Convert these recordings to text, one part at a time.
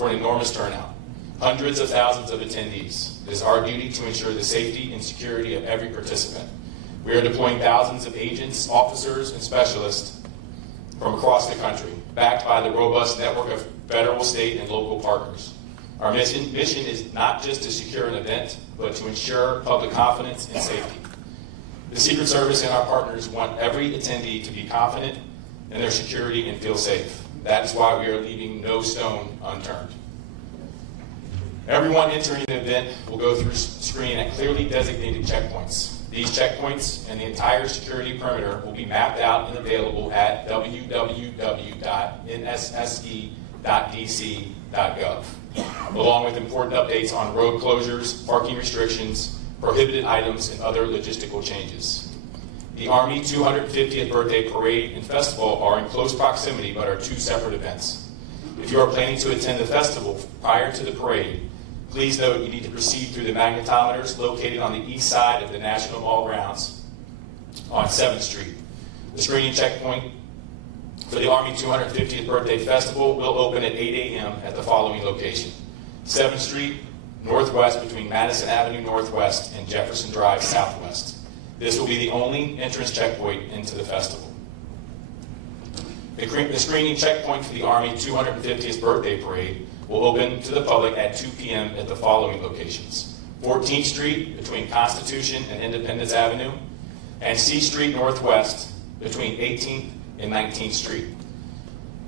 for an enormous turnout. Hundreds of thousands of attendees. It is our duty to ensure the safety and security of every participant. We are deploying thousands of agents, officers, and specialists from across the country, backed by the robust network of federal, state, and local partners. Our mission is not just to secure an event, but to ensure public confidence and safety. The Secret Service and our partners want every attendee to be confident in their security and feel safe. That is why we are leaving no stone unturned. Everyone entering the event will go through screening at clearly designated checkpoints. These checkpoints and the entire security perimeter will be mapped out and available at www.nsse.dc.gov, along with important updates on road closures, parking restrictions, prohibited items, and other logistical changes. The Army 250th Birthday Parade and Festival are in close proximity but are two separate events. If you are planning to attend the festival prior to the parade, please note you need to proceed through the magnetometers located on the east side of the National Mall grounds on 7th Street. The screening checkpoint for the Army 250th Birthday Festival will open at 8 a.m. at the following location: 7th Street Northwest between Madison Avenue Northwest and Jefferson Drive Southwest. This will be the only entrance checkpoint into the festival. The screening checkpoint for the Army 250th Birthday Parade will open to the public at 2 p.m. at the following locations: 14th Street between Constitution and Independence Avenue, and C Street Northwest between 18th and 19th Street.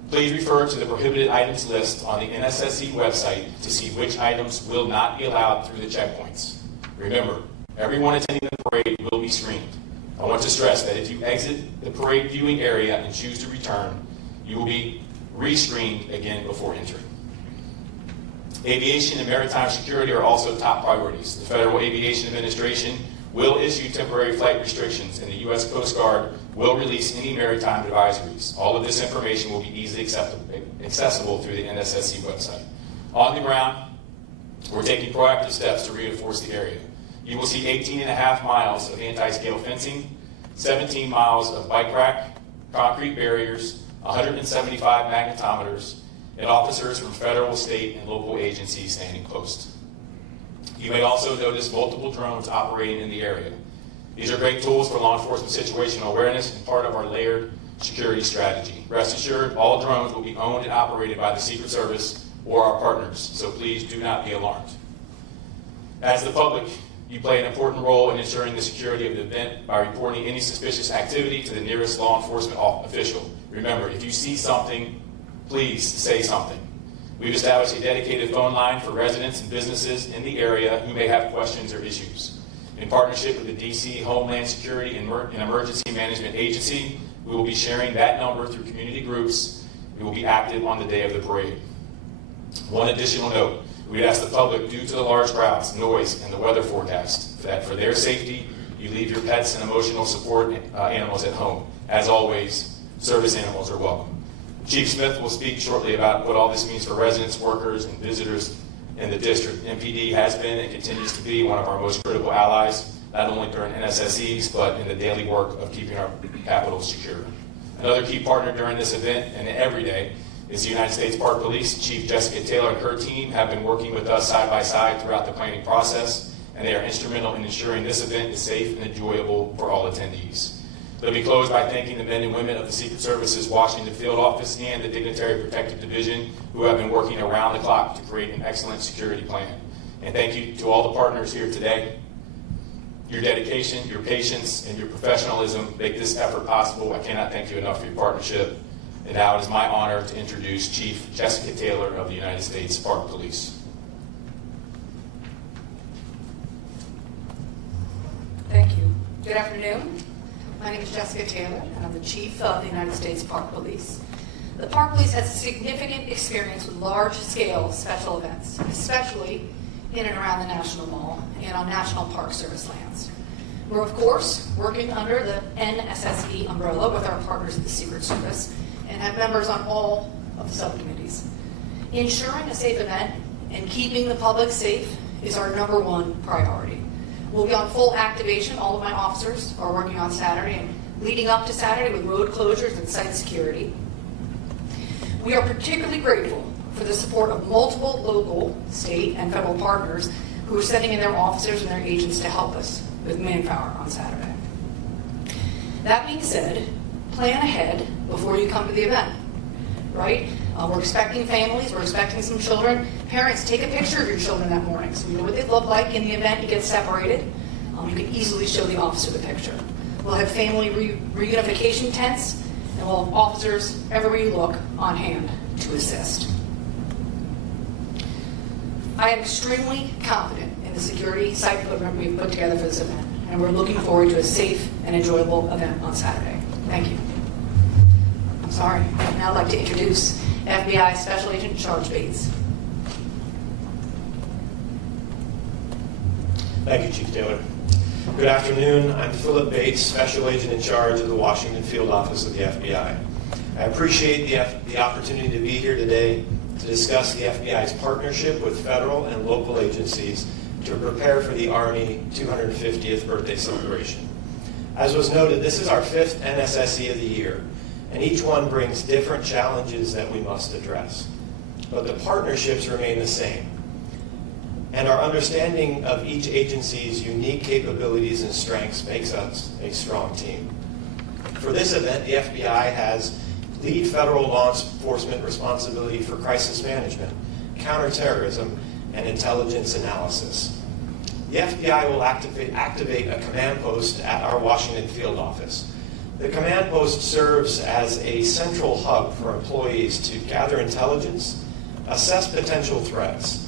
Please refer to the prohibited items list on the NSSE website to see which items will not be allowed through the checkpoints. Remember, everyone attending the parade will be screened. I want to stress that if you exit the parade viewing area and choose to return, you will be re-screened again before entering. Aviation and maritime security are also top priorities. The Federal Aviation Administration will issue temporary flight restrictions, and the U.S. Coast Guard will release any maritime advisories. All of this information will be easily accessible through the NSSE website. On the ground, we're taking proactive steps to reinforce the area. You will see 18.5 miles of anti-scale fencing, 17 miles of bike rack, concrete barriers, 175 magnetometers, and officers from federal, state, and local agencies standing post. You may also notice multiple drones operating in the area. These are great tools for law enforcement situational awareness and part of our layered security strategy. Rest assured, all drones will be owned and operated by the Secret Service or our partners, so please do not be alarmed. As the public, you play an important role in ensuring the security of the event by reporting any suspicious activity to the nearest law enforcement official. Remember, if you see something, please say something. We've established a dedicated phone line for residents and businesses in the area who may have questions or issues. In partnership with the D.C. Homeland Security and Emergency Management Agency, we will be sharing that number through community groups. We will be active on the day of the parade. One additional note, we'd ask the public, due to the large crowds, noise, and the weather forecast, that for their safety, you leave your pets and emotional support animals at home. As always, service animals are welcome. Chief Smith will speak shortly about what all this means for residents, workers, and visitors in the district. MPD has been and continues to be one of our most critical allies, not only during NSSEs, but in the daily work of keeping our capital secure. Another key partner during this event and every day is the United States Park Police. Chief Jessica Taylor and her team have been working with us side by side throughout the planning process, and they are instrumental in ensuring this event is safe and enjoyable for all attendees. Let me close by thanking the men and women of the Secret Service's Washington Field Office and the Dignitary Protective Division who have been working around the clock to create an excellent security plan. And thank you to all the partners here today. Your dedication, your patience, and your professionalism make this effort possible. I cannot thank you enough for your partnership. And now it is my honor to introduce Chief Jessica Taylor of the United States Park Police. Thank you. Good afternoon. My name is Jessica Taylor, and I'm the Chief of the United States Park Police. The Park Police has significant experience with large-scale special events, especially in and around the National Mall and on National Park Service lands. We're, of course, working under the NSSE umbrella with our partners at the Secret Service and have members on all of the subcommittees. Ensuring a safe event and keeping the public safe is our #1 priority. We'll be on full activation. All of my officers are working on Saturday and leading up to Saturday with road closures and site security. We are particularly grateful for the support of multiple local, state, and federal partners who are sending in their officers and their agents to help us with manpower on Saturday. That being said, plan ahead before you come to the event, right? We're expecting families, we're expecting some children. Parents, take a picture of your children that morning so we know what they look like in the event you get separated. You can easily show the officer the picture. We'll have family reunification tents, and we'll have officers everywhere you look on hand to assist. I am extremely confident in the security site equipment we've put together for this event, and we're looking forward to a safe and enjoyable event on Saturday. Thank you. I'm sorry. Now I'd like to introduce FBI Special Agent in Charge Bates. Thank you, Chief Taylor. Good afternoon. I'm Philip Bates, Special Agent in Charge of the Washington Field Office of the FBI. I appreciate the opportunity to be here today to discuss the FBI's partnership with federal and local agencies to prepare for the Army 250th birthday celebration. As was noted, this is our 5th NSSE of the year, and each one brings different challenges that we must address. But the partnerships remain the same. And our understanding of each agency's unique capabilities and strengths makes us a strong team. For this event, the FBI has lead federal law enforcement responsibility for crisis management, counterterrorism, and intelligence analysis. The FBI will activate a command post at our Washington field office. The command post serves as a central hub for employees to gather intelligence, assess potential threats,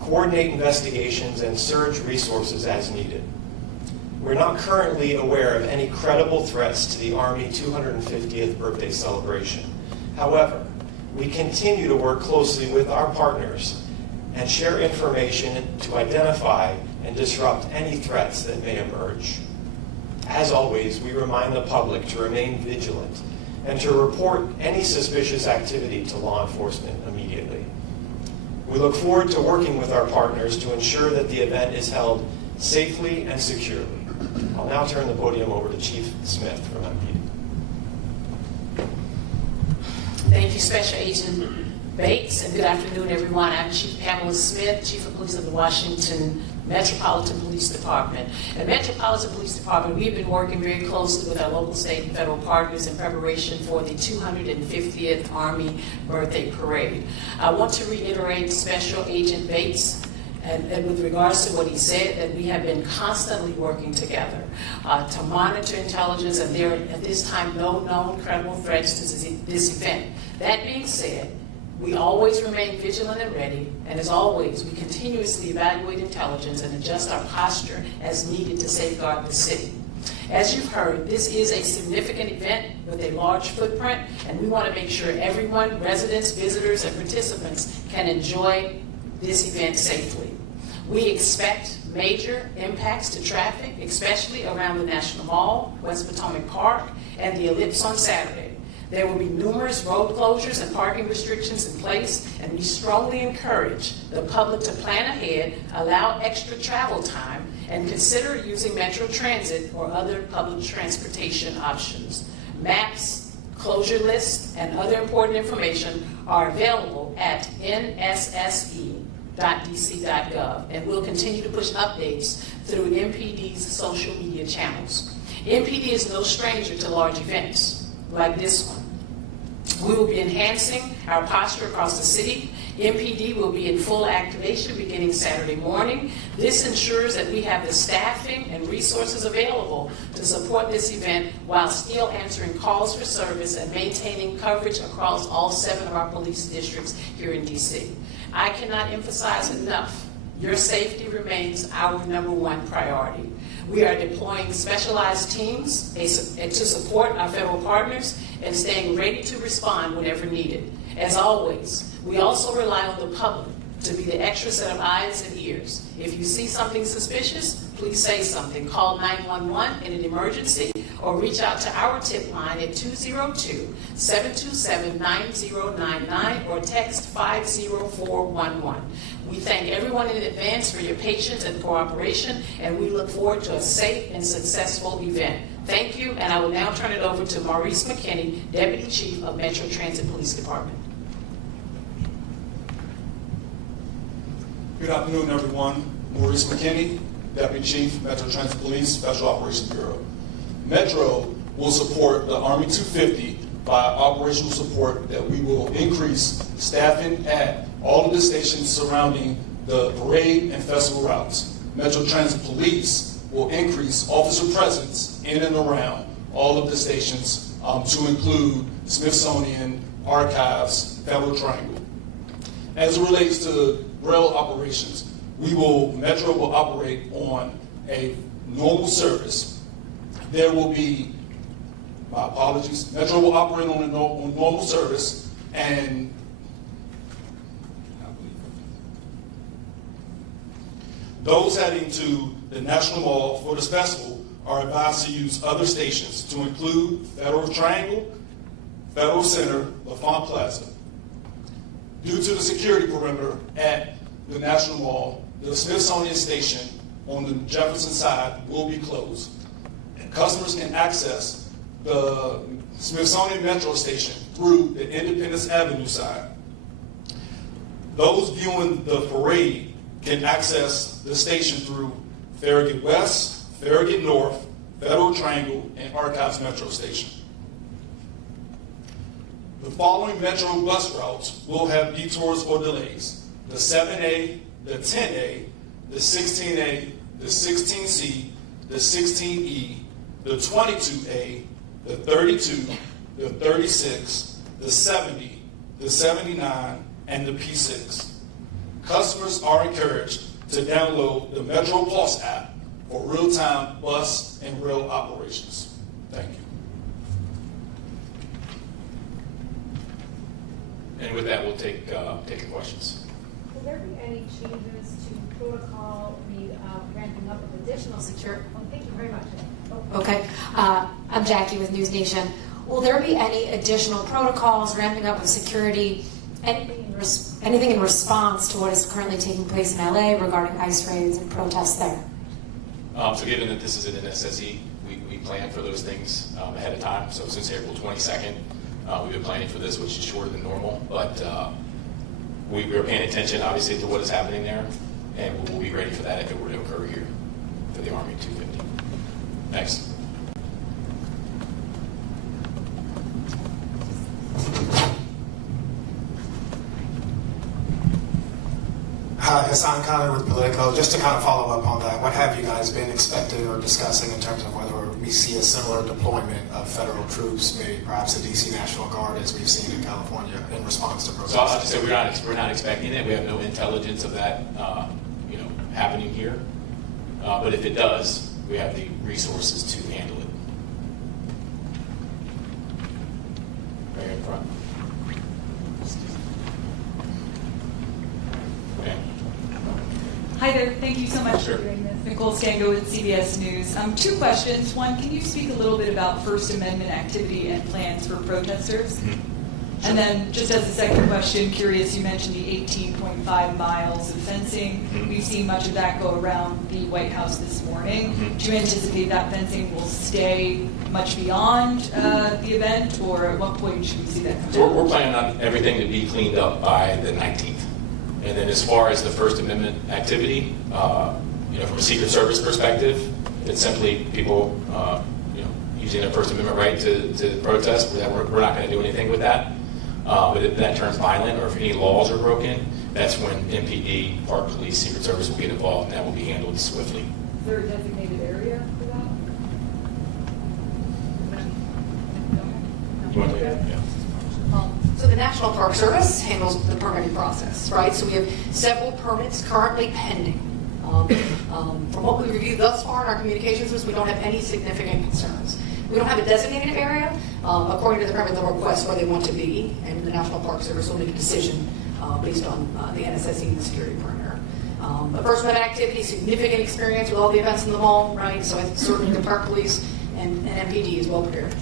coordinate investigations, and surge resources as needed. We're not currently aware of any credible threats to the Army 250th birthday celebration. However, we continue to work closely with our partners and share information to identify and disrupt any threats that may emerge. As always, we remind the public to remain vigilant and to report any suspicious activity to law enforcement immediately. We look forward to working with our partners to ensure that the event is held safely and securely. I'll now turn the podium over to Chief Smith from MPD. Thank you, Special Agent Bates, and good afternoon, everyone. I'm Chief Pamela Smith, Chief of Police of the Washington Metropolitan Police Department. At Metropolitan Police Department, we've been working very closely with our local, state, and federal partners in preparation for the 250th Army Birthday Parade. I want to reiterate Special Agent Bates and with regards to what he said, that we have been constantly working together to monitor intelligence, and there are at this time no known credible threats to this event. That being said, we always remain vigilant and ready, and as always, we continuously evaluate intelligence and adjust our posture as needed to safeguard the city. As you've heard, this is a significant event with a large footprint, and we want to make sure everyone, residents, visitors, and participants can enjoy this event safely. We expect major impacts to traffic, especially around the National Mall, West Potomac Park, and the Ellipse on Saturday. There will be numerous road closures and parking restrictions in place, and we strongly encourage the public to plan ahead, allow extra travel time, and consider using Metro Transit or other public transportation options. Maps, closure lists, and other important information are available at nsse.dc.gov, and we'll continue to push updates through MPD's social media channels. MPD is no stranger to large events like this one. We will be enhancing our posture across the city. MPD will be in full activation beginning Saturday morning. This ensures that we have the staffing and resources available to support this event while still answering calls for service and maintaining coverage across all 7 of our police districts here in DC. I cannot emphasize enough, your safety remains our #1 priority. We are deploying specialized teams to support our federal partners and staying ready to respond whenever needed. As always, we also rely on the public to be the extra set of eyes and ears. If you see something suspicious, please say something. Call 911 in an emergency or reach out to our tip line at 202-727-9099 or text 50411. We thank everyone in advance for your patience and cooperation, and we look forward to a safe and successful event. Thank you, and I will now turn it over to Maurice McKinney, Deputy Chief of Metro Transit Police Department. Good afternoon, everyone. Maurice McKinney, Deputy Chief, Metro Transit Police, Special Operations Bureau. Metro will support the Army 250 by operational support that we will increase staffing at all of the stations surrounding the parade and festival routes. Metro Transit Police will increase officer presence in and around all of the stations to include Smithsonian, Archives, Federal Triangle. As it relates to rail operations, Metro will operate on a normal service. There will be, my apologies, Metro will operate on normal service, and those heading to the National Mall for this festival are advised to use other stations to include Federal Triangle, Federal Center, LaFont Plaza. Due to the security perimeter at the National Mall, the Smithsonian station on the Jefferson side will be closed. And customers can access the Smithsonian Metro station through the Independence Avenue side. Those viewing the parade can access the station through Farragut West, Farragut North, Federal Triangle, and Archives Metro station. The following Metro bus routes will have detours or delays: the 7A, the 10A, the 16A, the 16C, the 16E, the 22A, the 32, the 36, the 70, the 79, and the P6. Customers are encouraged to download the Metro Pulse app for real-time bus and rail operations. Thank you. And with that, we'll take questions. Will there be any changes to protocol, the ramping up of additional security? Oh, thank you very much. Oh. Okay. I'm Jackie with News Nation. Will there be any additional protocols, ramping up of security, anything in response to what is currently taking place in LA regarding ICE raids and protests there? So given that this is an NSSE, we plan for those things ahead of time. So since April 22nd, we've been planning for this, which is shorter than normal, but we are paying attention, obviously, to what is happening there, and we'll be ready for that if it were to occur here for the Army 250. Next. Hi, Hassan Khan with Politico. Just to kind of follow up on that, what have you guys been expecting or discussing in terms of whether we see a similar deployment of federal troops, maybe perhaps the DC National Guard, as we've seen in California in response to protests? So I'll just say we're not expecting it. We have no intelligence of that, happening here. But if it does, we have the resources to handle it. Right here in front. Okay. Hi there. Thank you so much Sure. for doing this. Nicole Stango with CBS News. Two questions. One, can you speak a little bit about First Amendment activity and plans for protesters? Mm-hmm. And then just as a second question, curious, you mentioned the 18.5 miles of fencing. Mm-hmm. We've seen much of that go around the White House this morning. Mm-hmm. Do you anticipate that fencing will stay much beyond the event, or at what point should we see that come So down? we're planning on everything to be cleaned up by the 19th. And then as far as the First Amendment activity, from a Secret Service perspective, it's simply people using their First Amendment right to protest. We're not going to do anything with that. But if that turns violent or if any laws are broken, that's when MPD, Park Police, Secret Service will get involved, and that will be handled swiftly. Is there a designated area for that? You want to leave? Yeah. So the National Park Service handles the permitting process, right? So we have several permits currently pending. From what we've reviewed thus far in our communications was we don't have any significant concerns. We don't have a designated area. According to the permit, they'll request where they want to be, and the National Park Service will make a decision based on the NSSE and the security perimeter. But First Amendment activity, significant experience with all the events in the mall, right? So I think certainly the Park Police and MPD is well prepared.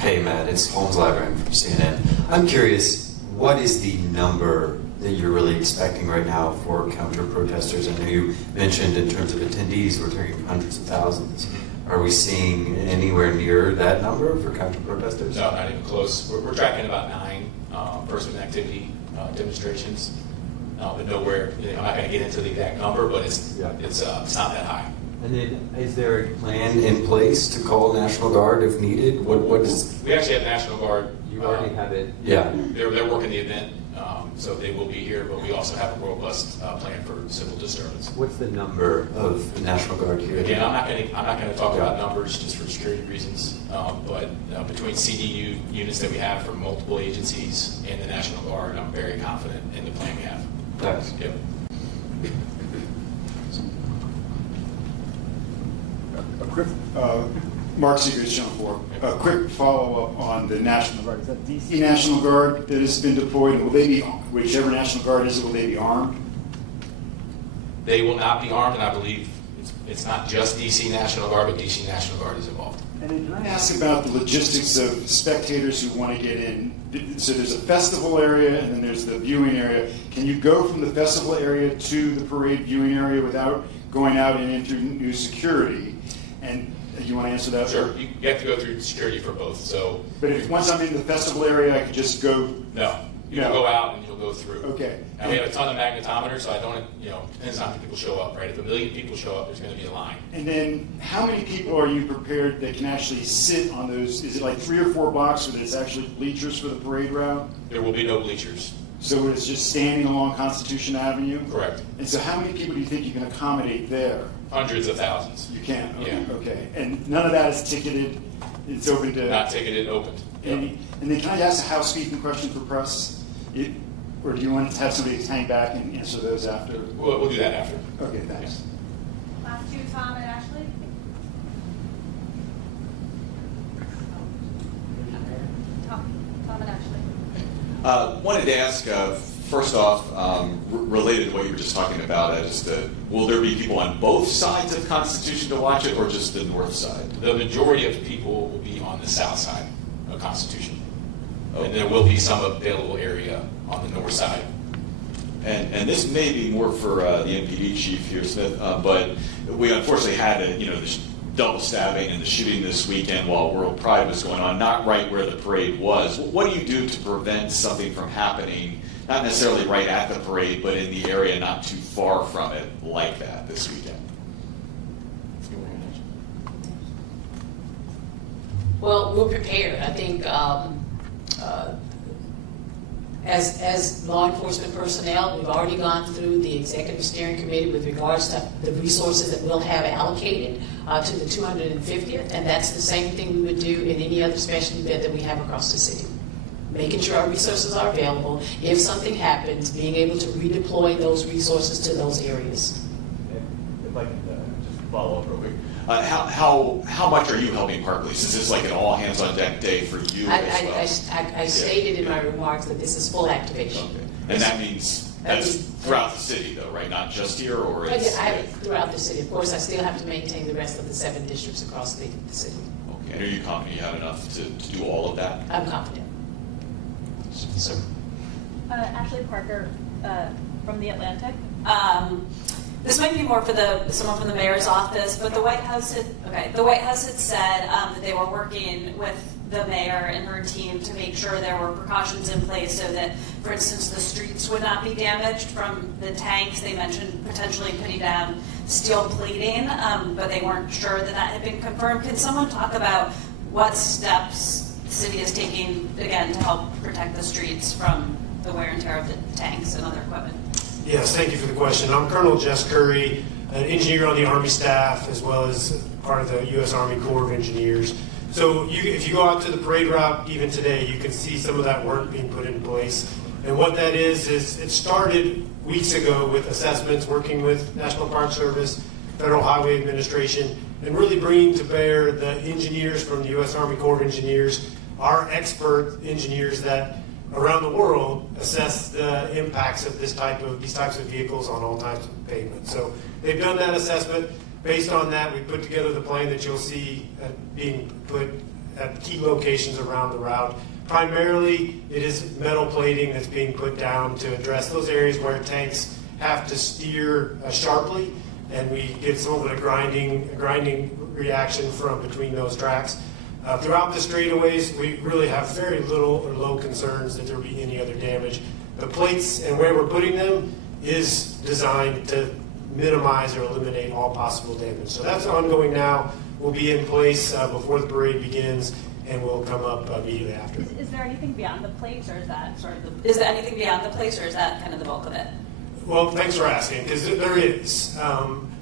Hey Matt, it's Holmes Librarian from CNN. I'm curious, what is the number that you're really expecting right now for counter-protesters? I know you mentioned in terms of attendees, we're talking hundreds of thousands. Are we seeing anywhere near that number for counter-protesters? No, not even close. We're tracking about 9 First Amendment activity demonstrations, but nowhere. I'm not going to get into the exact number, but it's not that high. And then, is there a plan in place to call National Guard if needed? What is? We actually have National Guard. You already have it. Yeah. They're working the event, so they will be here. But we also have a robust plan for civil disturbance. What's the number of the National Guard here? Again, I'm not going to talk about numbers just for security reasons. But between CDU units that we have from multiple agencies and the National Guard, I'm very confident in the plan we have. Thanks. Yep. A quick, Mark Seegers, Channel 4. A quick follow-up on the National Guard. Is that DC National Guard that has been deployed? Will they be, whichever National Guard is, will they be armed? They will not be armed, and I believe it's not just DC National Guard, but DC National Guard is involved. And then can I ask about the logistics of spectators who want to get in? So there's a festival area, and then there's the viewing area. Can you go from the festival area to the parade viewing area without going out and entering new security? And you want to answer that? Sure. You have to go through security for both. So, but if once I'm in the festival area, I could just go. No, you'll go out and you'll go through. Okay. And we have a ton of magnetometers, so I don't. Depends on how many people show up, right? If 1 million people show up, there's going to be a line. And then, how many people are you prepared that can actually sit on those? Is it like 3 or 4 blocks, or it's actually bleachers for the parade route? There will be no bleachers. So it's just standing along Constitution Avenue? Correct. And so how many people do you think you can accommodate there? Hundreds of thousands. You can? Okay. Yeah. Okay. And none of that is ticketed? It's open to... Not ticketed, opened. And then can I ask a housekeeping question for press? Or do you want to have somebody hang back and answer those after? We'll do that after. Okay, thanks. Last 2, Tom and Ashley. Tom and Ashley. Wanted to ask, first off, related to what you were just talking about, will there be people on both sides of Constitution to watch it, or just the north side? The majority of people will be on the south side of Constitution. Okay. And there will be some available area on the north side. And this may be more for the MPD chief here, Smith, but we unfortunately had the double stabbing and the shooting this weekend while World Pride was going on, not right where the parade was. What do you do to prevent something from happening, not necessarily right at the parade, but in the area not too far from it like that this weekend? Well, we're prepared. I think as law enforcement personnel, we've already gone through the executive steering committee with regards to the resources that we'll have allocated to the 250th, and that's the same thing we would do in any other special event that we have across the city. Making sure our resources are available. If something happens, being able to redeploy those resources to those areas. If I could just follow up real quick. How much are you helping Park Police? Is this like an all hands on deck day for you as well? I stated in my remarks that this is full activation. Okay. And that means that's throughout the city though, right? Not just here, or it's... Throughout the city. Of course, I still have to maintain the rest of the 7 districts across the city. Okay. And are you confident you have enough to do all of that? I'm confident. Sir. Ashley Parker from The Atlantic. This might be more for someone from the mayor's office, but the White House had said that they were working with the mayor and her team to make sure there were precautions in place so that, for instance, the streets would not be damaged from the tanks. They mentioned potentially putting down steel plating, but they weren't sure that had been confirmed. Can someone talk about what steps the city is taking, again, to help protect the streets from the wear and tear of the tanks and other equipment? Yes, thank you for the question. I'm Colonel Jess Curry, an engineer on the Army staff, as well as part of the U.S. Army Corps of Engineers. So if you go out to the parade route, even today, you can see some of that work being put in place. And what that is it started weeks ago with assessments, working with National Park Service, Federal Highway Administration, and really bringing to bear the engineers from the U.S. Army Corps of Engineers, our expert engineers that around the world assess the impacts of these types of vehicles on all types of pavement. So they've done that assessment. Based on that, we put together the plan that you'll see being put at key locations around the route. Primarily, it is metal plating that's being put down to address those areas where tanks have to steer sharply and we get some of a grinding reaction from between those tracks. Throughout the straightaways, we really have very little or low concerns that there will be any other damage. The plates and where we're putting them is designed to minimize or eliminate all possible damage. So that's ongoing now. We'll be in place before the parade begins, and we'll come up immediately after. Is there anything beyond the plates, or is that sort of the... Is there anything beyond the plates, or is that kind of the bulk of it? Well, thanks for asking, because there is.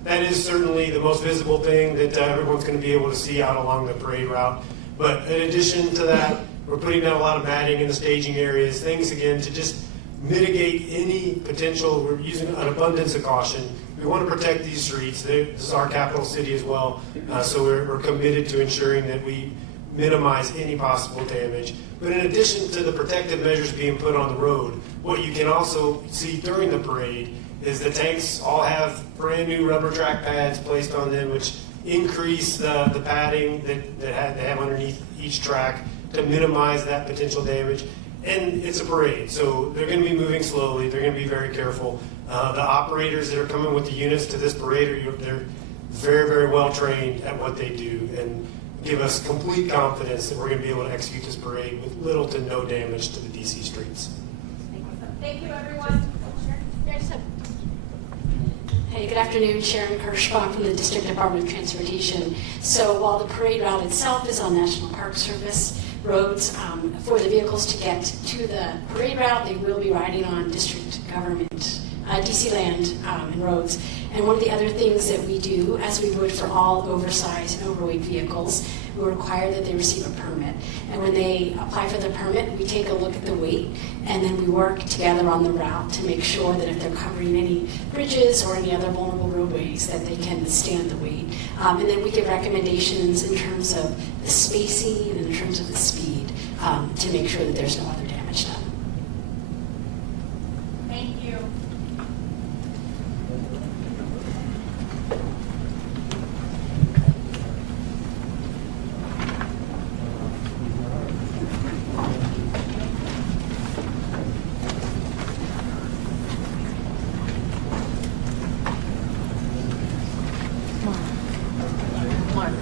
That is certainly the most visible thing that everyone's going to be able to see out along the parade route. But in addition to that, we're putting down a lot of matting in the staging areas, things, again, to just mitigate any potential. We're using an abundance of caution. We want to protect these streets. This is our capital city as well, so we're committed to ensuring that we minimize any possible damage. But in addition to the protective measures being put on the road, what you can also see during the parade is the tanks all have brand new rubber track pads placed on them, which increase the padding that they have underneath each track to minimize that potential damage. And it's a parade, so they're going to be moving slowly. They're going to be very careful. The operators that are coming with the units to this parade, they're very, very well trained at what they do, and give us complete confidence that we're going to be able to execute this parade with little to no damage to the DC streets. Thank you, everyone. Hey, good afternoon. Sharon Kirschbaum from the District Department of Transportation. So while the parade route itself is on National Park Service roads, for the vehicles to get to the parade route, they will be riding on district government, DC land and roads. And one of the other things that we do, as we would for all oversized and overweight vehicles, we require that they receive a permit. And when they apply for the permit, we take a look at the weight, and then we work together on the route to make sure that if they're covering any bridges or any other vulnerable roadways, that they can withstand the weight. And then we give recommendations in terms of the spacing and in terms of the speed to make sure that there's no other damage done. Thank you. Mark.